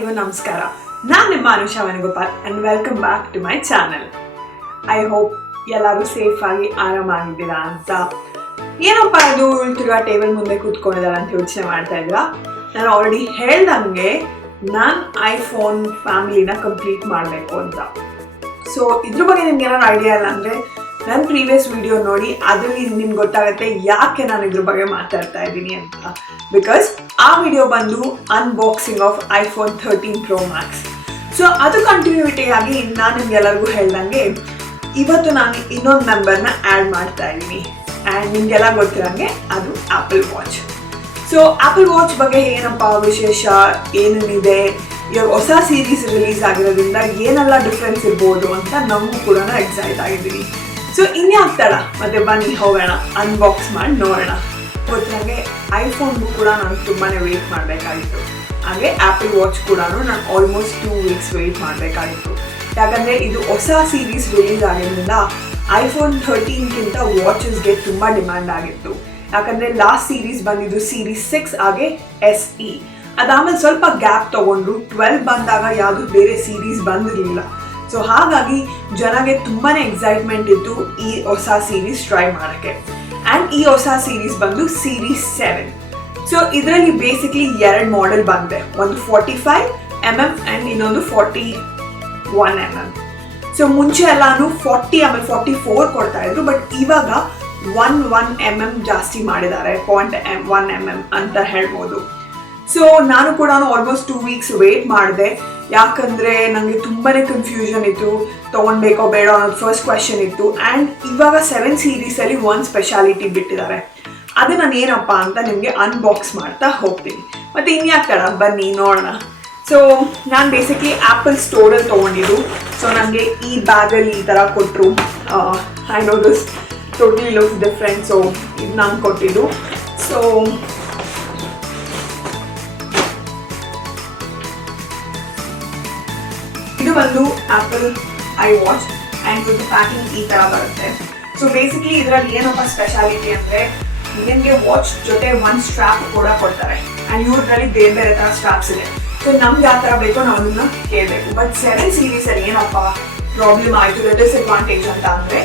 ಎಲ್ಲರಿಗೂ ನಮಸ್ಕಾರ. ನಾನು ನಿಮ್ಮ Anusha Venugopal and welcome back to my channel. I hope ಎಲ್ಲರೂ ಸೇಫ್ ಆಗಿ ಆರಾಮಾಗಿದ್ದೀರಾ ಅಂತ. ಏನಪ್ಪ ಅದು ತಿರ್ಗಾ ಟೇಬಲ್ ಮುಂದೆ ಕೂತ್ಕೊಂಡಿದ್ದಾರೆ ಅಂತ ಯೋಚನೆ ಮಾಡ್ತಾ ಇದ್ರಾ? ನಾನು ಆಲ್ರೆಡಿ ಹೇಳ್ದಂಗೆ ನಾನು ಐಫೋನ್ ಫ್ಯಾಮಿಲಿನ ಕಂಪ್ಲೀಟ್ ಮಾಡಬೇಕು ಅಂತ. ಸೊ ಇದ್ರ ಬಗ್ಗೆ ನಿಮ್ಗೆ ಏನಾದ್ರು ಐಡಿಯಾ ಇಲ್ಲ ಅಂದರೆ ನನ್ನ ಪ್ರೀವಿಯಸ್ ವಿಡಿಯೋ ನೋಡಿ, ಅದರಲ್ಲಿ ನಿಮ್ಗೆ ಗೊತ್ತಾಗುತ್ತೆ ಯಾಕೆ ನಾನು ಇದ್ರ ಬಗ್ಗೆ ಮಾತಾಡ್ತಾ ಇದ್ದೀನಿ ಅಂತ. ಬಿಕಾಸ್ ಆ ವಿಡಿಯೋ ಬಂದು unboxing of iPhone 13 Pro Max. So ಅದು ಕಂಟಿನ್ಯೂಟಿಯಾಗಿ ನಾನು ನಿಮ್ಗೆಲ್ಲರಿಗೂ ಹೇಳ್ದಂಗೆ ಇವತ್ತು ನಾನು ಇನ್ನೊಂದು ಮೆಂಬರ್ನ ಆ್ಯಡ್ ಮಾಡ್ತಾ ಇದ್ದೀನಿ. ಆ್ಯಂಡ್ ನಿಮಗೆಲ್ಲ ಗೊತ್ತಿರೋಂಗೆ ಅದು apple watch. So apple watch ಬಗ್ಗೆ ಏನಪ್ಪ ವಿಶೇಷ, ಏನೇನಿದೆ, ಇವಾಗ ಹೊಸ ಸೀರೀಸ್ ರಿಲೀಸ್ ಆಗಿರೋದ್ರಿಂದ ಏನೆಲ್ಲ ಡಿಫ್ರೆನ್ಸ್ ಇರ್ಬೋದು ಅಂತ ನಮಗೂ ಕೂಡ ಎಕ್ಸೈಟ್ ಆಗಿದ್ದೀವಿ. ಸೊ ಇನ್ಯಾಗ್ತಾಳ ಮತ್ತೆ ಬನ್ನಿ ಹೋಗೋಣ, ಅನ್ಬಾಕ್ಸ್ ಮಾಡಿ ನೋಡೋಣ. ಗೊತ್ತಾಗೆ ಐಫೋನ್ಗೂ ಕೂಡ ನಾನು ತುಂಬಾ ವೆಯ್ಟ್ ಮಾಡಬೇಕಾಗಿತ್ತು, ಹಾಗೆ ಆ್ಯಪಲ್ ವಾಚ್ ಕೂಡ ನಾನು ಆಲ್ಮೋಸ್ಟ್ 2 weeks ವೆಯ್ಟ್ ಮಾಡಬೇಕಾಗಿತ್ತು. ಯಾಕಂದರೆ ಇದು ಹೊಸ ಸೀರೀಸ್ ರಿಲೀಸ್ ಆಗಿರೋದ್ರಿಂದ ಐಫೋನ್ 13ಗಿಂತ ವಾಚಸ್ಗೆ ತುಂಬ ಡಿಮ್ಯಾಂಡ್ ಆಗಿತ್ತು. ಯಾಕಂದರೆ ಲಾಸ್ಟ್ ಸೀರೀಸ್ ಬಂದಿದ್ದು ಸೀರೀಸ್ 6 ಹಾಗೆ SE. ಅದಾದಮೇಲೆ ಸ್ವಲ್ಪ ಗ್ಯಾಪ್ ತೊಗೊಂಡ್ರು, 12 ಬಂದಾಗ ಯಾವುದು ಬೇರೆ ಸೀರೀಸ್ ಬಂದಿರಲಿಲ್ಲ. ಸೊ ಹಾಗಾಗಿ ಜನಗೆ ತುಂಬಾ ಎಕ್ಸೈಟ್ಮೆಂಟ್ ಇತ್ತು ಈ ಹೊಸ ಸೀರೀಸ್ ಟ್ರೈ ಮಾಡೋಕ್ಕೆ. ಆ್ಯಂಡ್ ಈ ಹೊಸ ಸೀರೀಸ್ ಬಂದು ಸೀರೀಸ್ 7. ಸೊ ಇದರಲ್ಲಿ ಬೇಸಿಕ್ಲಿ 2 ಮಾಡೆಲ್ ಬಂದಿದೆ, ಒಂದು 45mm ಆ್ಯಂಡ್ ಇನ್ನೊಂದು 41mm. ಸೊ ಮುಂಚೆ ಎಲ್ಲಾನು 40 ಆಮೇಲೆ 44 ಕೊಡ್ತಾ ಇದ್ರು, ಬಟ್ ಇವಾಗ 1mm ಜಾಸ್ತಿ ಮಾಡಿದ್ದಾರೆ, 0.1mm ಅಂತ ಹೇಳ್ಬೋದು. ಸೊ ನಾನು ಕೂಡ ಆಲ್ಮೋಸ್ಟ್ 2 weeks ವೇಟ್ ಮಾಡಿದೆ, ಯಾಕಂದರೆ ನನಗೆ ತುಂಬಾ ಕನ್ಫ್ಯೂಷನ್ ಇತ್ತು, ತೊಗೊಳ್ಬೇಕೋ ಬೇಡ ಅನ್ನೋದು ಫಸ್ಟ್ ಕ್ವೆಶನ್ ಇತ್ತು. ಆ್ಯಂಡ್ ಇವಾಗ 7 ಸೀರೀಸಲ್ಲಿ ಒಂದು ಸ್ಪೆಷಾಲಿಟಿ ಬಿಟ್ಟಿದ್ದಾರೆ, ಅದು ನಾನು ಏನಪ್ಪ ಅಂತ ನಿಮಗೆ ಅನ್ಬಾಕ್ಸ್ ಮಾಡ್ತಾ ಹೋಗ್ತೀನಿ. ಮತ್ತು ಇನ್ಯಾಕ್ತಾಳ ಬನ್ನಿ ನೋಡೋಣ. ಸೊ ನಾನು ಬೇಸಿಕ್ಲಿ ಆ್ಯಪಲ್ ಸ್ಟೋರಲ್ಲಿ ತೊಗೊಂಡಿದ್ದು. ಸೊ ನನಗೆ ಈ ಬ್ಯಾಗಲ್ಲಿ ಈ ಥರ ಕೊಟ್ಟರು. I know this totally looks different. So ಇದು ನಾನು ಕೊಟ್ಟಿದ್ದು. ಸೊ ಇದು ಬಂದು ಆ್ಯಪಲ್ ಐ ವಾಚ್ ಆ್ಯಂಡ್ ಇದು ಪ್ಯಾಕಿಂಗ್ ಈ ಥರ ಬರುತ್ತೆ. ಸೊ ಬೇಸಿಕ್ಲಿ ಇದರಲ್ಲಿ ಏನಪ್ಪ ಸ್ಪೆಷಾಲಿಟಿ ಅಂದರೆ ನಿಮಗೆ ವಾಚ್ ಜೊತೆ ಒಂದು ಸ್ಟ್ರ್ಯಾಪ್ ಕೂಡ ಕೊಡ್ತಾರೆ. ಆ್ಯಂಡ್ ಇವ್ರಲ್ಲಿ ಬೇರೆ ಬೇರೆ ಥರ ಸ್ಟ್ರ್ಯಾಪ್ಸ್ ಇದೆ. ಸೊ ನಮ್ಗೆ ಯಾವ ಥರ ಬೇಕೋ ನಾವು ಅದನ್ನು ಕೇಳಬೇಕು. ಬಟ್ 7 ಸೀರೀಸಲ್ಲಿ ಏನಪ್ಪ ಪ್ರಾಬ್ಲಮ್ ಆಯಿತು, ಡಿಸ್ಅಡ್ವಾಂಟೇಜ್ ಅಂತ ಅಂದರೆ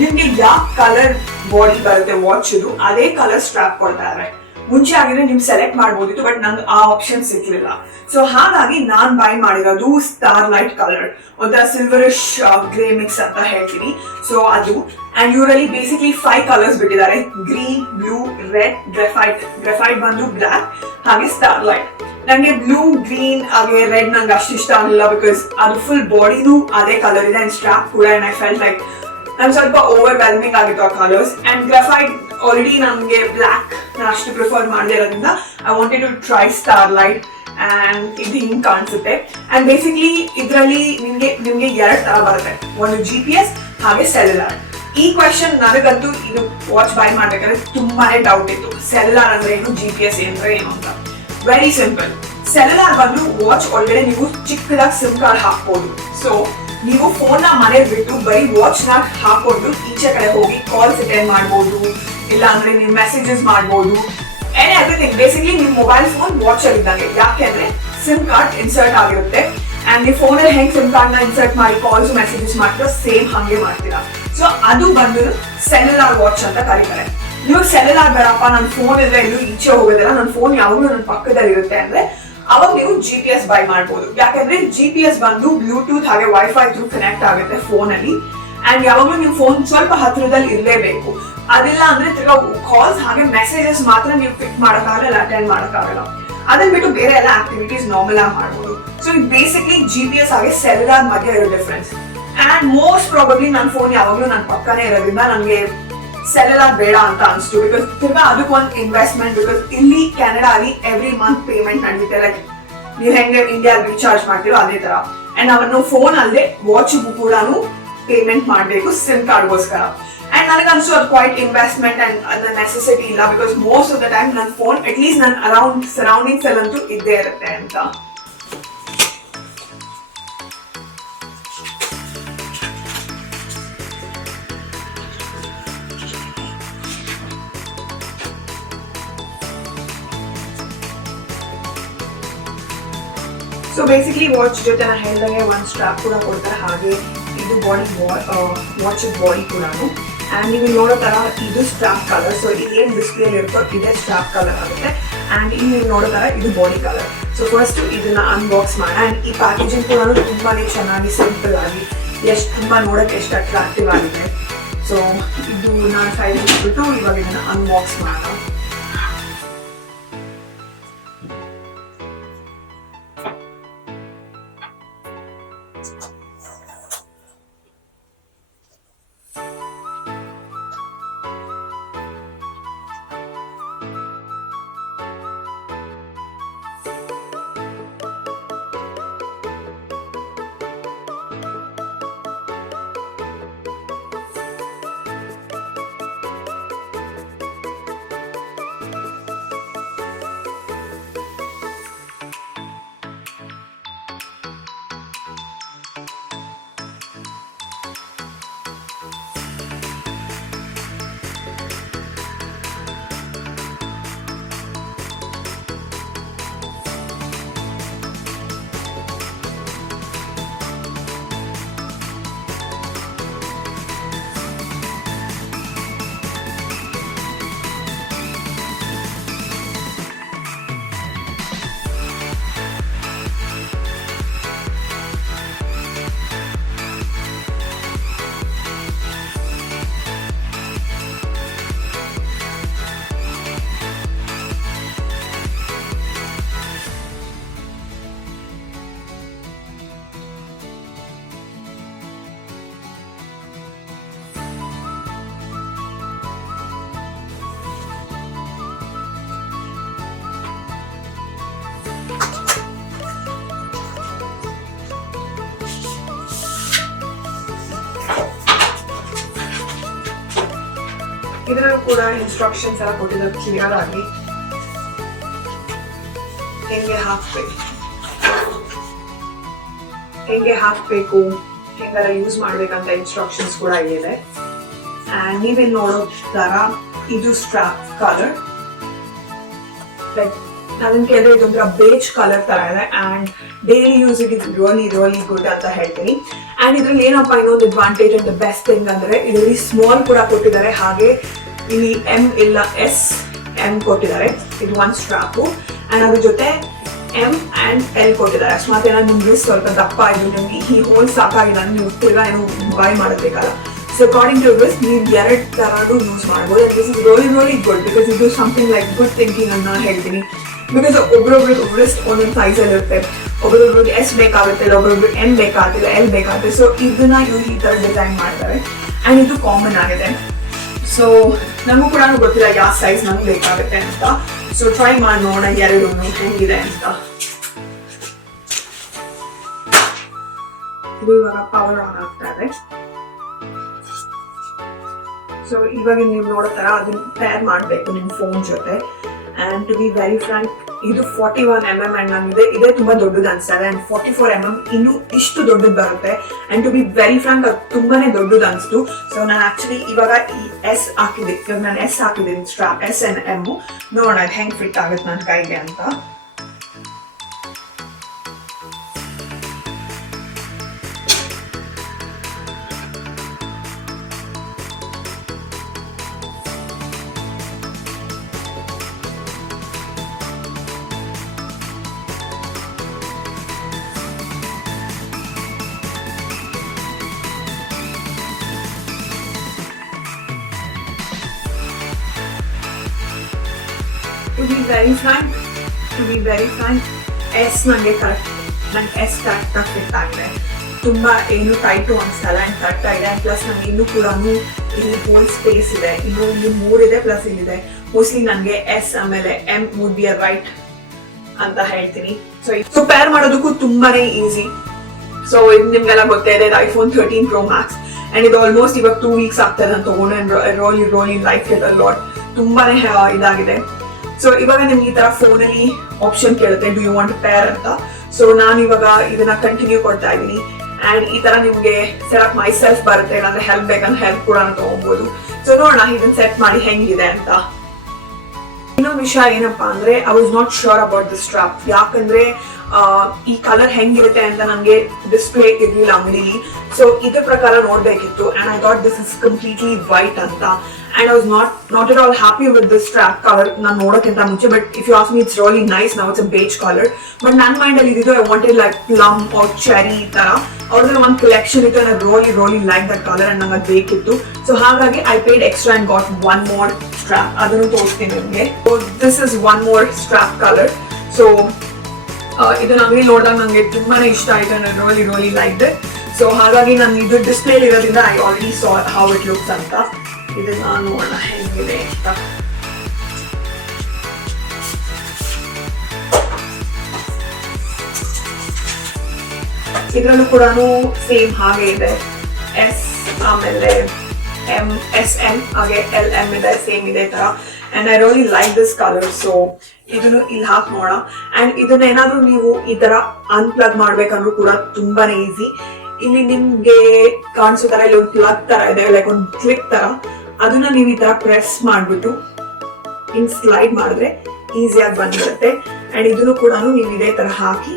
ನಿಮಗೆ ಯಾವ ಕಲರ್ ಬಾಡಿ ಬರುತ್ತೆ ವಾಚ್ದು ಅದೇ ಕಲರ್ ಸ್ಟ್ರ್ಯಾಪ್ ಕೊಡ್ತಾರೆ. ಮುಂಚೆ ಆಗಿದ್ರೆ ನೀವು ಸೆಲೆಕ್ಟ್ ಮಾಡ್ಬೋದಿತ್ತು, ಬಟ್ ನಂಗೆ ಆ ಆಪ್ಷನ್ ಸಿಕ್ಲಿಲ್ಲ. ಸೊ ಹಾಗಾಗಿ ನಾನು ಬೈ ಮಾಡಿರೋದು ಸ್ಟಾರ್ ಲೈಟ್ ಕಲರ್, ಒಂಥರ ಸಿಲ್ವರಿಶ್ ಗ್ರೇ ಮಿಕ್ಸ್ ಅಂತ ಹೇಳ್ತೀನಿ. ಸೊ ಅದು ಆ್ಯಂಡ್ ಇವರಲ್ಲಿ ಬೇಸಿಕ್ಲಿ 5 ಕಲರ್ಸ್ ಬಿಟ್ಟಿದ್ದಾರೆ, ಗ್ರೀನ್, ಬ್ಲೂ, ರೆಡ್, ಗ್ರೆಫೈಟ್ ಬಂದು ಬ್ಲ್ಯಾಕ್, ಹಾಗೆ ಸ್ಟಾರ್ ಲೈಟ್. ನನಗೆ ಬ್ಲೂ, ಗ್ರೀನ್ ಹಾಗೆ ರೆಡ್ ನಂಗೆ ಅಷ್ಟು ಇಷ್ಟ ಆಗಲಿಲ್ಲ, ಬಿಕಾಸ್ ಅದು ಫುಲ್ ಬಾಡಿನೂ ಅದೇ ಕಲರ್ ಇದೆ ಆ್ಯಂಡ್ ಸ್ಟ್ರಾಪ್ ಕೂಡ. ಆ್ಯಂಡ್ ಐ ಫೆಲ್ಟ್ ಲೈಕ್ ನಾನು ಸ್ವಲ್ಪ ಓವರ್ವೆಲ್ಮಿಂಗ್ ಆಗಿತ್ತು ಆ ಕಲರ್ಸ್. ಆ್ಯಂಡ್ ಗ್ರೆಫೈಟ್ ಆಲ್ರೆಡಿ ನನಗೆ ಬ್ಲ್ಯಾಕ್ ನಾನು ಅಷ್ಟು ಪ್ರಿಫರ್ ಮಾಡದೇ ಇರೋದ್ರಿಂದ I wanted to try starlight. And ಇದು ಹಿಂಗೆ ಕಾಣಿಸುತ್ತೆ. ಆ್ಯಂಡ್ ಬೇಸಿಕ್ಲಿ ಇದರಲ್ಲಿ ನಿಮಗೆ 2 ಥರ ಬರುತ್ತೆ, ಒಂದು GPS ಹಾಗೆ ಸೆಲ್ಯುಲಾರ್. ಈ ಕ್ವೆಶನ್ ನನಗಂತೂ ಇದು ವಾಚ್ ಬೈ ಮಾಡ್ಬೇಕಾದ್ರೆ ತುಂಬಾ ಡೌಟ್ ಇತ್ತು, ಸೆಲ್ಯುಲಾರ್ ಅಂದರೆ ಏನು, GPS ಅಂದರೆ ಏನು ಅಂತ. Very simple. ಸೆಲ್ಯುಲಾರ್ ಬಂದು ವಾಚ್ ಒಳಗಡೆ ನೀವು ಚಿಕ್ಕದಾಗಿ ಸಿಮ್ ಕಾರ್ಡ್ ಹಾಕ್ಬೋದು. ಸೊ ನೀವು ಫೋನ್ನ ಮನೇಲಿ ಬಿಟ್ಟು ಬರೀ ವಾಚ್ನ ಹಾಕೊಂಡು ಈಚೆ ಕಡೆ ಹೋಗಿ ಕಾಲ್ಸ್ ಅಟೆಂಡ್ ಮಾಡ್ಬೋದು, ಇಲ್ಲ ಅಂದರೆ ನೀವು ಮೆಸೇಜಸ್ ಮಾಡ್ಬೋದು, ಎವ್ರಿಥಿಂಗ್. ಬೇಸಿಕ್ಲಿ ನಿಮ್ಮ ಮೊಬೈಲ್ ಫೋನ್ ವಾಚಲ್ಲಿ ಇದ್ದಂಗೆ, ಯಾಕೆ ಅಂದರೆ ಸಿಮ್ ಕಾರ್ಡ್ ಇನ್ಸರ್ಟ್ ಆಗಿರುತ್ತೆ. ಆ್ಯಂಡ್ ನೀವು ಫೋನಲ್ಲಿ ಹೆಂಗೆ ಸಿಮ್ ಕಾರ್ಡ್ನ ಇನ್ಸರ್ಟ್ ಮಾಡಿ ಕಾಲ್ಸ್ ಮೆಸೇಜಸ್ ಮಾಡ್ತೀರೋ ಸೇಮ್ ಹಾಗೆ ಮಾಡ್ತೀರಾ. ಸೊ ಅದು ಬಂದು ಸೆಲ್ಯುಲಾರ್ ವಾಚ್ ಅಂತ ಕರೀತಾರೆ. ನೀವು ಸೆಲ್ಯುಲಾರ್ ಬೇಡಪ್ಪ, ನನ್ನ ಫೋನ್ ಇದ್ರೆ ಎಲ್ಲೂ ಈಚೆ ಹೋಗೋದಿಲ್ಲ, ನನ್ನ ಫೋನ್ ಯಾವಾಗಲೂ ನನ್ನ ಪಕ್ಕದಲ್ಲಿ ಇರುತ್ತೆ ಅಂದರೆ ಅವಾಗ ನೀವು GPS ಬೈ ಮಾಡ್ಬೋದು. ಯಾಕಂದ್ರೆ GPS ಬಂದು ಬ್ಲೂಟೂತ್ ಹಾಗೆ ವೈಫೈ ಥ್ರೂ ಕನೆಕ್ಟ್ ಆಗುತ್ತೆ ಫೋನಲ್ಲಿ. ಆ್ಯಂಡ್ ಯಾವಾಗಲೂ ನೀವು ಫೋನ್ ಸ್ವಲ್ಪ ಹತ್ತಿರದಲ್ಲಿ ಇರಲೇಬೇಕು. ಅದಿಲ್ಲ ಅಂದ್ರೆ ತಿರ್ಗಾ ಕಾಲ್ಸ್ ಹಾಗೆ ಮೆಸೇಜಸ್ ಮಾತ್ರ ನೀವು ಪಿಕ್ ಮಾಡೋಕ್ಕಾಗಲ್ಲ, ಅಟೆಂಡ್ ಮಾಡೋಕ್ಕಾಗಲ್ಲ. ಅದನ್ನ ಬಿಟ್ಟು ಬೇರೆ ಎಲ್ಲ ಆಕ್ಟಿವಿಟೀಸ್ ನಾರ್ಮಲ್ ಆಗಿ ಮಾಡ್ಬೋದು. ಸೊ ಇದು ಬೇಸಿಕ್ಲಿ GPS ಹಾಗೆ ಸೆಲ್ಯುಲಾರ್ ಮಧ್ಯೆ ಇರೋ ಡಿಫ್ರೆನ್ಸ್. ಆ್ಯಂಡ್ ಮೋಸ್ಟ್ ಪ್ರಾಬಬ್ಲಿ ನನ್ನ ಫೋನ್ ಯಾವಾಗಲೂ ನನ್ನ ಪಕ್ಕನೇ ಇರೋದ್ರಿಂದ ನನಗೆ ಸೆಲ್ಯುಲಾರ್ ಬೇಡ ಅಂತ ಅನಿಸ್ತು. ಬಿಕಾಸ್ ತಿರ್ಗಾ ಅದಕ್ಕೊಂದು ಇನ್ವೆಸ್ಟ್ಮೆಂಟ್. ಬಿಕಾಸ್ ಇಲ್ಲಿ ಕೆನಡಾಲಿ ಎವ್ರಿ ಮಂತ್ ಪೇಮೆಂಟ್ ನಡೆಯುತ್ತೆ, ಲೈಕ್ ನೀವು ಹೆಂಗೆ ಇಂಡಿಯಾಗೆ ರೀಚಾರ್ಜ್ ಮಾಡ್ತೀರೋ ಅದೇ ಥರ. ಆ್ಯಂಡ್ ನಾವು ಫೋನ್ ಅಲ್ಲದೆ ವಾಚ್ಗೂ ಕೂಡ ಪೇಮೆಂಟ್ ಮಾಡಬೇಕು ಸಿಮ್ ಕಾರ್ಡ್ಗೋಸ್ಕರ. ಆ್ಯಂಡ್ ನನಗೆ ಅನಿಸು ಅದು ಕ್ವೈಟ್ ಇನ್ವೆಸ್ಟ್ಮೆಂಟ್ ಆ್ಯಂಡ್ ಅದನ್ನ ನೆಸೆಸಿಟಿ ಇಲ್ಲ, because most of the time ನನ್ನ ಫೋನ್ ಅಟ್ಲೀಸ್ಟ್ ನನ್ನ ಅರೌಂಡ್ ಸರೌಂಡಿಂಗ್ಸ್ ಅಲ್ಲಂತೂ ಇದ್ದೇ ಇರುತ್ತೆ ಅಂತ. ಸೊ ಬೇಸಿಕ್ಲಿ ವಾಚ್ ಜೊತೆ ನಾನು ಹೇಳಿದಾಗೆ ಒಂದು ಸ್ಟ್ರಾಪ್ ಕೂಡ ಕೊಡ್ತಾರೆ, ಹಾಗೆ ಇದು ಬಾಡಿ ವಾಚ್ ಬಾಡಿ ಕೂಡ. ಆ್ಯಂಡ್ ನೀವು ನೋಡೋ ಥರ ಇದು ಸ್ಟ್ರಾಪ್ ಕಲರ್. ಸೊ ಇಲ್ಲಿ ಏನು ಡಿಸ್ಪ್ಲೇಲಿ ಇರುತ್ತೋ ಇದೇ ಸ್ಟ್ರಾಪ್ ಕಲರ್ ಆಗುತ್ತೆ. ಆ್ಯಂಡ್ ಇಲ್ಲಿ ನೀವು ನೋಡೋ ಥರ ಇದು ಬಾಡಿ ಕಲರ್. ಸೊ ಫಸ್ಟ್ ಇದನ್ನ ಅನ್ಬಾಕ್ಸ್ ಮಾಡೋಣ. ಆ್ಯಂಡ್ ಈ ಪ್ಯಾಕೇಜಿಂಗ್ ಕೂಡ ತುಂಬಾ ಚೆನ್ನಾಗಿ ಸಿಂಪಲ್ ಆಗಿ ತುಂಬ ನೋಡೋಕ್ಕೆ ಎಷ್ಟು ಅಟ್ರಾಕ್ಟಿವ್ ಆಗಿದೆ. ಸೊ ಇದು ನಾನು ಸೈಡ್ ಇಟ್ಬಿಟ್ಟು ಇವಾಗ ಇದನ್ನ ಅನ್ಬಾಕ್ಸ್ ಮಾಡೋಣ. ಇದರಲ್ಲೂ ಕೂಡ ಇನ್ಸ್ಟ್ರಕ್ಷನ್ಸ್ ಎಲ್ಲ ಕೊಟ್ಟಿದ್ದಾರೆ ಕ್ಲಿಯರ್ ಆಗಿ, ಹೆಂಗೆ ಹಾಕ್ಬೇಕು, ಹೆಂಗೆಲ್ಲ ಯೂಸ್ ಮಾಡ್ಬೇಕಂತ ಇನ್ಸ್ಟ್ರಕ್ಷನ್ಸ್ ಕೂಡ ಇದೆ. ಅಂಡ್ ನೀವೇನ್ ನೋಡೋ ತರ ಇದು ಸ್ಟ್ರಾಪ್ ಕಲರ್, ಲೈಕ್ ಅದನ್ನ ಕೇಳಿದ್ರೆ ಇದೊಂಥರ ಬೇಜ್ ಕಲರ್ ತರ ಇದೆ. ಅಂಡ್ ಡೈಲಿ ಯೂಸಿಗೆ ಇದು ರಿಯಲಿ ಗುಡ್ ಅಂತ ಹೇಳ್ತೀನಿ. ಅಂಡ್ ಇದ್ರಲ್ಲಿ ಏನಪ್ಪಾ ಇನ್ನೊಂದು ಅಡ್ವಾಂಟೇಜ್ ಅಂಡ್ ಬೆಸ್ಟ್ ಥಿಂಗ್ ಅಂದ್ರೆ ಇದರಲ್ಲಿ ಸ್ಮಾಲ್ ಕೂಡ ಕೊಟ್ಟಿದ್ದಾರೆ, ಹಾಗೆ ಇಲ್ಲಿ ಎಂ ಇಲ್ಲ ಎಂ ಕೊಟ್ಟಿದ್ದಾರೆ. ಇದು ಒಂದು ಸ್ಟ್ರಾಪು. ಅಂಡ್ ಅದ್ರ ಜೊತೆ ಎಂ ಅಂಡ್ ಎಲ್ ಕೊಟ್ಟಿದ್ದಾರೆ. ಅಕಸ್ಮಾತ್ ಏನೋ ನಿಮ್ಗೆ ಸ್ವಲ್ಪ ದಪ್ಪ ಇದು, ನಿಮ್ಗೆ ಈ ಹೋಲ್ ಸಾಕಾಗಿಲ್ಲ ಅಂದ್ರೆ ನೀವು ತಿರ್ಗಾ ಏನು ಬೈ ಮಾಡಬೇಕಲ್ಲ. ಸೊ ಅಕಾರ್ಡಿಂಗ್ ಟು ದಿಸ್ ನೀವು ಎರಡು ತರನು ಯೂಸ್ ಮಾಡ್ಬೋದು. This is really good because ಇದು ಸಮಥಿಂಗ್ ಲೈಕ್ ಗುಡ್ ಥಿಂಕಿಂಗ್ ಅಂತ ಹೇಳ್ತೀನಿ. ಬಿಕಾಸ್ ಒಬ್ರೊಬ್ರಿಗೆ ರಿಸ್ಟ್ ಒಂದೊಂದು ಸೈಜಲ್ಲಿ ಇರುತ್ತೆ, ಒಬ್ಬರೊಬ್ರಿಗೆ ಎಸ್ ಬೇಕಾಗುತ್ತೆ, ಒಬ್ಬರೊಬ್ರಿಗೆ ಎನ್ ಬೇಕಾಗ್ತಿಲ್ಲ, ಎಲ್ ಬೇಕಾಗುತ್ತೆ. ಸೊ ಇದನ್ನ ಇವ್ರು ಈ ತರ ಡಿಸೈನ್ ಮಾಡ್ತಾರೆ. ಅಂಡ್ ಇದು ಕಾಮನ್ ಆಗಿದೆ. ಸೊ ನಮಗೂ ಕೂಡ ಗೊತ್ತಿಲ್ಲ ಯಾವ ಸೈಜ್ ನಮ್ಗೆ ಬೇಕಾಗುತ್ತೆ ಅಂತ. ಸೊ ಟ್ರೈ ಮಾಡಿ ನೋಡೋಣ ಎರಡು ಹೆಂಗಿದೆ ಅಂತ. ಇದು ಇವಾಗ ಪವರ್ ಆನ್ ಆಗ್ತಾ ಇದೆ. ಸೊ ಇವಾಗ ನೀವು ನೋಡೋ ತರ ಅದನ್ನ ಪೇರ್ ಮಾಡಬೇಕು ನಿಮ್ಮ ಫೋನ್ ಜೊತೆ. And to be very frank, ಇದು 41mm ಅಂಡ್ ನಮಗೆ ಇದೇ ತುಂಬಾ ದೊಡ್ಡದು ಅನ್ಸ್ತದೆ. ಅಂಡ್ 44mm ಇನ್ನು ಇಷ್ಟು ದೊಡ್ಡದು ಬರುತ್ತೆ. And to be very frank ಅದು ತುಂಬಾನೇ ದೊಡ್ಡದು ಅನ್ಸ್ತು. ಸೊ ನಾನು ಆಕ್ಚುಲಿ ಇವಾಗ ಈ ಎಸ್ ಹಾಕಿದೆ, ಇವಾಗ ನಾನು ಎಸ್ ಹಾಕಿದ್ದೀನಿ ಸ್ಟ್ರಾಪ್, ಎಸ್ ಅಂಡ್ ಎಮ್. ನೋಡೋಣ ಅದು ಹೆಂಗ್ ಫಿಟ್ ಆಗುತ್ತೆ ನನ್ನ ಕೈಗೆ ಅಂತ. To be very frank, yes ನನಗೆ ಕರೆಕ್ಟ್, ನಂಗೆ ಎಸ್ ಕರೆಕ್ಟಾಗಿ ಫಿಟ್ ಆಗಿದೆ. ತುಂಬ ಏನು ಟೈಟು ಅನಿಸ್ತಲ್ಲ ಆ್ಯಂಡ್ ಕರೆಕ್ಟ್ ಆಗಿದೆ. ಆ್ಯಂಡ್ ಪ್ಲಸ್ ನನಗೆ ಇನ್ನೂ ಕೂಡ ಇಲ್ಲಿ ಹೋಲ್ ಸ್ಪೇಸ್ ಇದೆ, ಇನ್ನೂ ಇಲ್ಲಿ 3 ಇದೆ ಪ್ಲಸ್ ಇಲ್ಲಿದೆ. ಮೋಸ್ಟ್ಲಿ ನನಗೆ ಎಸ್ ಆಮೇಲೆ M would be a right ಅಂತ ಹೇಳ್ತೀನಿ. ಸೊ ಪೇರ್ ಮಾಡೋದಕ್ಕೂ ತುಂಬಾನೇ ಈಸಿ. ಸೊ ಇದು ನಿಮ್ಗೆಲ್ಲ ಗೊತ್ತೇ ಇದೆ, iPhone 13 Pro Max. ಆ್ಯಂಡ್ ಇದು ಆಲ್ಮೋಸ್ಟ್ ಇವಾಗ 2 weeks ಆಗ್ತದೆ ನಾನು ತಗೊಂಡು. ರೋಲಿ ಲೈಫ್ ಇಟ್ ಅ ಲಾಟ್, ತುಂಬಾನೇ ಇದಾಗಿದೆ. ಸೊ ಇವಾಗ ನಿಮ್ಗೆ ಈ ತರ ಫೋನಲ್ಲಿ ಆಪ್ಷನ್ ಕೇಳುತ್ತೆ, ಡು ಯು ವಾಂಟ್ ಪೇರ್ ಅಂತ. ಸೊ ನಾನು ಇವಾಗ ಇದನ್ನ ಕಂಟಿನ್ಯೂ ಕೊಡ್ತಾ ಇದ್ದೀನಿ. ಅಂಡ್ ಈ ತರ ನಿಮ್ಗೆ ಸೆಟಪ್ ಮೈ ಸೆಲ್ಫ್ ಬರುತ್ತೆ, ಇಲ್ಲಾಂದ್ರೆ ಹೆಲ್ಪ್ ಬೇಕಂದ್ರೆ ಹೆಲ್ಪ್ ಕೂಡ ತಗೋಬಹುದು. ಸೊ ನೋಡೋಣ ಇದನ್ನ ಸೆಟ್ ಮಾಡಿ ಹೆಂಗಿದೆ ಅಂತ. ಇನ್ನೊಂದು ವಿಷಯ ಏನಪ್ಪಾ ಅಂದ್ರೆ, I was not sure about the strap. ಯಾಕಂದ್ರೆ ಈ ಕಲರ್ ಹೆಂಗಿರುತ್ತೆ ಅಂತ ನನಗೆ ಡಿಸ್ಪ್ಲೇ ಇರ್ಲಿಲ್ಲ ಅಂಗಡಿಲಿ. ಸೊ ಇದ್ರ ಪ್ರಕಾರ ನೋಡ್ಬೇಕಿತ್ತು and I thought this is completely white ಅಂತ. And I was not at all happy with this strap color. ನಾನು ನೋಡೋಕ್ಕಿಂತ ಮುಂಚೆ, but if you ask me, it's really nice now. It's a beige color. But ನನ್ನ mind ಅಲ್ಲಿ ಇದ್ದಿದ್ದು I wanted like plum or cherry ಈ ತರ. ಅವ್ರದ್ದು ಒಂದು collection ಇತ್ತು and I really like that color and ನಂಗೆ ಅದು ಬೇಕಿತ್ತು. So ಹಾಗಾಗಿ I paid extra and got one more strap. ಅದನ್ನು ತೋರಿಸ್ತೀನಿ ನಿಮಗೆ. So this is one more strap color. So ಇದನ್ನ ಅಂಗಡಿ ನೋಡಿದಾಗ ನನಗೆ ತುಂಬಾನೇ ಇಷ್ಟ ಆಯ್ತು and I really liked it. So ಹಾಗಾಗಿ ನಾನು ಇದು ಡಿಸ್ಪ್ಲೇ ಇರೋದ್ರಿಂದ I already saw how it looks ಅಂತ. ಇದನ್ನ ನೋಡೋಣ ಹೆಂಗಿದೆ ಅಂತ. ಇದ್ರಲ್ಲೂ ಕೂಡ ಸೇಮ್ ಹಾಗೆ ಇದೆ. ಎಸ್ ಆಮೇಲೆ SM ಹಾಗೆ LM ಇದೆ, ಸೇಮ್ ಇದೆ ತರ. And I really like this color. So ಇದನ್ನು ಇಲ್ಲಿ ಹಾಕಿ ನೋಡ. ಅಂಡ್ ಇದನ್ನ ಏನಾದ್ರೂ ನೀವು ಈ ತರ ಅನ್ಪ್ಲಗ್ ಮಾಡ್ಬೇಕಂದ್ರೂ ಕೂಡ ತುಂಬಾನೇ ಈಸಿ. ಇಲ್ಲಿ ನಿಮ್ಗೆ ಕಾಣಿಸೋ ತರ ಇಲ್ಲಿ ಒಂದು ಪ್ಲಗ್ ತರ ಇದೆ, ಲೈಕ್ ಒಂದು ಕ್ಲಿಕ್ ತರ. ಅದನ್ನ ನೀವು ಈ ತರ ಪ್ರೆಸ್ ಮಾಡ್ಬಿಟ್ಟು ಹಿಂಗ್ ಸ್ಲೈಡ್ ಮಾಡಿದ್ರೆ ಈಸಿಯಾಗಿ ಬಂದ್ಬಿಡುತ್ತೆ. ಅಂಡ್ ಇದನ್ನು ಕೂಡ ನೀವು ಇದೇ ತರ ಹಾಕಿ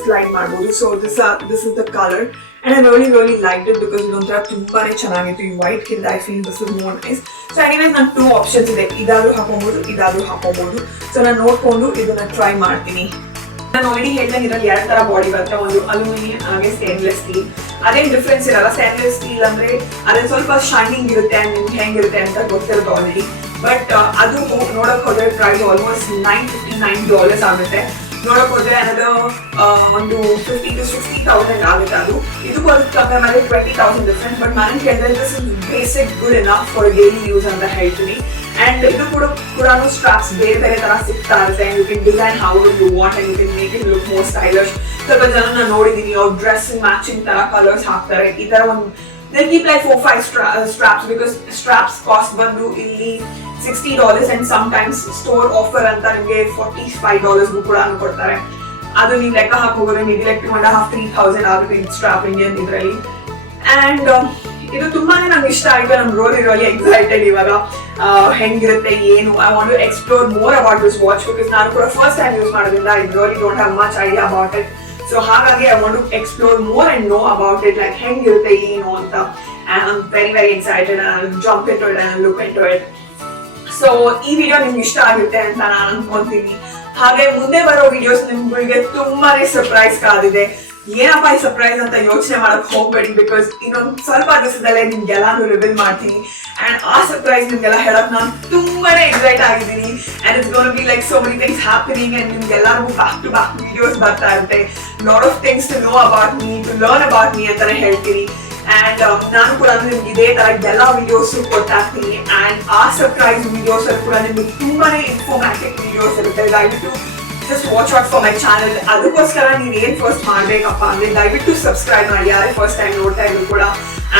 ಸ್ಲೈಡ್ ಮಾಡ್ಬೋದು. So this is the colour and I really liked it because ಇದೊಂಥರ ತುಂಬಾನೇ ಚೆನ್ನಾಗಿತ್ತು. ಈ ವೈಟ್ ಕಿಂತ I feel this is more nice. So anyways ನಾನು 2 ಆಪ್ಷನ್ಸ್ ಇದೆ, ಇದಾದ್ರೂ ಹಾಕೋಬಹುದು, ಇದಾದ್ರೂ ಹಾಕೋಬಹುದು. ಸೊ ನಾನು ನೋಡ್ಕೊಂಡು ಇದನ್ನ ಟ್ರೈ ಮಾಡ್ತೀನಿ. ನಾನು ಆಲ್ರೆಡಿ ಹೇಳ್ದಂಗೆ ಇದರಲ್ಲಿ 2 ತರ ಬಾಡಿ ಬರುತ್ತೆ, ಒಂದು ಅಲ್ಯೂಮಿನಿಯಂ ಹಾಗೆ ಸ್ಟೇನ್ಲೆಸ್ ಸ್ಟೀಲ್. ಅದೇನು ಡಿಫ್ರೆನ್ಸ್ ಇರಲ್ಲ. ಸ್ಟೇನ್ಲೆಸ್ ಸ್ಟೀಲ್ ಅಂದ್ರೆ ಅದ್ರಲ್ಲಿ ಸ್ವಲ್ಪ ಶೈನಿಂಗ್ ಇರುತ್ತೆ ಅಂಡ್ ನಿಮ್ಗೆ ಹೆಂಗಿರುತ್ತೆ ಅಂತ ಗೊತ್ತಿರುತ್ತೆ ಆಲ್ರೆಡಿ. ಬಟ್ ಅದು ನೋಡಕ್ ಹೋದ್ರೆ ಪ್ರೈಸ್ ಆಲ್ಮೋಸ್ಟ್ $959 ಆಗುತ್ತೆ. ನೋಡಕ್ ಹೋದ್ರೆ ಅನ್ನೋದು ಒಂದು 50 to 60,000 ಆಗುತ್ತೆ. ಅದು ಇದಕ್ಕೂ ಅದಕ್ಕೆ ಕಂಪೇರ್ ಮಾಡಿದ್ರೆ 20,000 ಡಿಫ್ರೆನ್ಸ್. ಬಟ್ ನಾನು ಕೇಳಿದ್ರೆ this is basic good enough for daily use ಅಂತ ಹೇಳ್ತೀನಿ. ಅಂಡ್ ಇದು ಕೂಡ ಸ್ಟ್ರಾಪ್ಸ್ ಬೇರೆ ಬೇರೆ ತರ ಸಿಗ್ತಾ ಇರುತ್ತೆ. You can design how you want and you can make it look more stylish. ಸ್ವಲ್ಪ ಜನ ನಾನು ನೋಡಿದೀನಿ ಅವ್ರ ಡ್ರೆಸ್ ಮ್ಯಾಚಿಂಗ್ ತರ ಕಲರ್ಸ್ ಹಾಕ್ತಾರೆ. ಈ ತರ ಒಂದು they keep like 4-5 straps because straps cost ಬಂದು ಇಲ್ಲಿ $60 and sometimes store offer ಅಂತ ನಿಮಗೆ $45 ಕೂಡ ಕೊಡ್ತಾರೆ. ಅದು ನೀವು ಲೆಕ್ಕ ಹಾಕೋದ್ರೆ ಮೇಬಿ ಲೈಕ್ 2,500-3,000 ಆಗುತ್ತೆ ಈ ಸ್ಟ್ರಾಪ್ ಇಂಡಿಯನ್ ಇದರಲ್ಲಿ. ಅಂಡ್ ಇದು ತುಂಬಾನೇ ನಂಗೆ ಇಷ್ಟ ಆಯ್ತು. ನಮ್ really ಎಕ್ಸೈಟೆಡ್ ಇವಾಗ ಹೆಂಗಿರುತ್ತೆ ಏನು. I want to explore more about this watch because ನಾನು ಕೂಡ ಫಸ್ಟ್ ಟೈಮ್ ಯೂಸ್ ಮಾಡೋದ್ರಿಂದ I really don't have much idea about it. So ಹಾಗಾಗಿ I want to explore more and know about it, like ಹೆಂಗಿರುತ್ತೆ ಏನು ಅಂತ. And I am very excited and I will jump into it and look into it. So ಈ video ನಿಮ್ಗೆ ಇಷ್ಟ ಆಗುತ್ತೆ ಅಂತ ನಾನು ಅನ್ಕೊಂತೀನಿ. ಹಾಗೆ ಮುಂದೆ ಬರೋ ವಿಡಿಯೋಸ್ ನಿಮ್ಗಳಿಗೆ ತುಂಬಾನೇ ಸರ್ಪ್ರೈಸ್ ಕಾದಿದೆ. ಏನಪ್ಪ ಈ ಸರ್ಪ್ರೈಸ್ ಅಂತ ಯೋಚನೆ ಮಾಡಕ್ ಹೋಗ್ಬೇಡಿ ಬಿಕಾಸ್ ಇನ್ನೊಂದು ಸ್ವಲ್ಪ ದಿವಸದಲ್ಲೇ ನಿಮ್ಗೆಲ್ಲಾನು ರಿವೀಲ್ ಮಾಡ್ತೀನಿ. ಅಂಡ್ ಆ ಸರ್ಪ್ರೈಸ್ ನಿಮ್ಗೆಲ್ಲ ಹೇಳಕ್ ನಾನು ತುಂಬಾನೇ ಎಕ್ಸೈಟ್ ಆಗಿದ್ದೀನಿ. And it's gonna be like so many things happening and ನಿಮ್ಗೆಲ್ಲರಿಗೂ ಬ್ಯಾಕ್ ಟು ಬ್ಯಾಕ್ ವಿಡಿಯೋಸ್ ಬರ್ತಾ ಇರುತ್ತೆ. Lot of things to know about me, to learn about me ಅಂತಾನೆ ಹೇಳ್ತೀನಿ. ಅಂಡ್ ನಾನು ಕೂಡ ನಿಮ್ಗೆ ಇದೇ ತರ ಎಲ್ಲ ವಿಡಿಯೋಸ್ ಕೊಡ್ತಾ ಇರ್ತೀನಿ. ಅಂಡ್ ಆ ಸರ್ಪ್ರೈಸ್ ವಿಡಿಯೋಸ್ ಅಲ್ಲಿ ಕೂಡ ನಿಮ್ಗೆ ತುಂಬಾನೇ ಇನ್ಫಾರ್ಮ್ಯಾಟಿವ್ ವಿಡಿಯೋಸ್ ಇರುತ್ತೆ. ದಯವಿಟ್ಟು just watch out for my channel. ಅದಕ್ಕೋಸ್ಕರ ನೀವು ಏನ್ ಫಸ್ಟ್ ಮಾಡ್ಬೇಕಪ್ಪ ಅಂದ್ರೆ ದಯವಿಟ್ಟು ಸಬ್ಸ್ಕ್ರೈಬ್ ಮಾಡಿ, ಯಾರೇ ಫಸ್ಟ್ ಟೈಮ್ ನೋಡ್ತಾ ಇದ್ರು ಕೂಡ.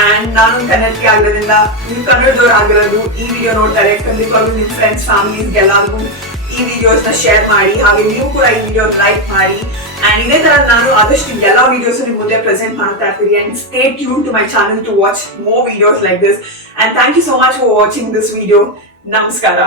ಅಂಡ್ ನಾನು ಕನ್ನಡಕ್ಕೆ ಆಗಿರೋದ್ರಿಂದ ನೀವು ಕನ್ನಡದವ್ರು ಆಗಿರೋದು ಈ ವಿಡಿಯೋ ನೋಡ್ತಾರೆ, ಖಂಡಿತವಾಗ್ಲೂ ನಿಮ್ಮ ಫ್ರೆಂಡ್ಸ್ ಫ್ಯಾಮಿಲೀಸ್ಗೆ ಎಲ್ಲರಿಗೂ ಈ ವಿಡಿಯೋಸ್ ನ ಶೇರ್ ಮಾಡಿ. ಹಾಗೆ ನೀವು ಕೂಡ ಈ ವಿಡಿಯೋ ಲೈಕ್ ಮಾಡಿ. ಅಂಡ್ ಇದೇ ತರ ನಾನು ಆದಷ್ಟು ಎಲ್ಲ ವಿಡಿಯೋಸ್ ನಿಮ್ ಮುಂದೆ ಪ್ರೆಸೆಂಟ್ ಮಾಡ್ತಾ ಇರ್ತೀನಿ. And stay tune to my channel to watch more videos like this. And thank you so much for watching this video. ನಮಸ್ಕಾರ.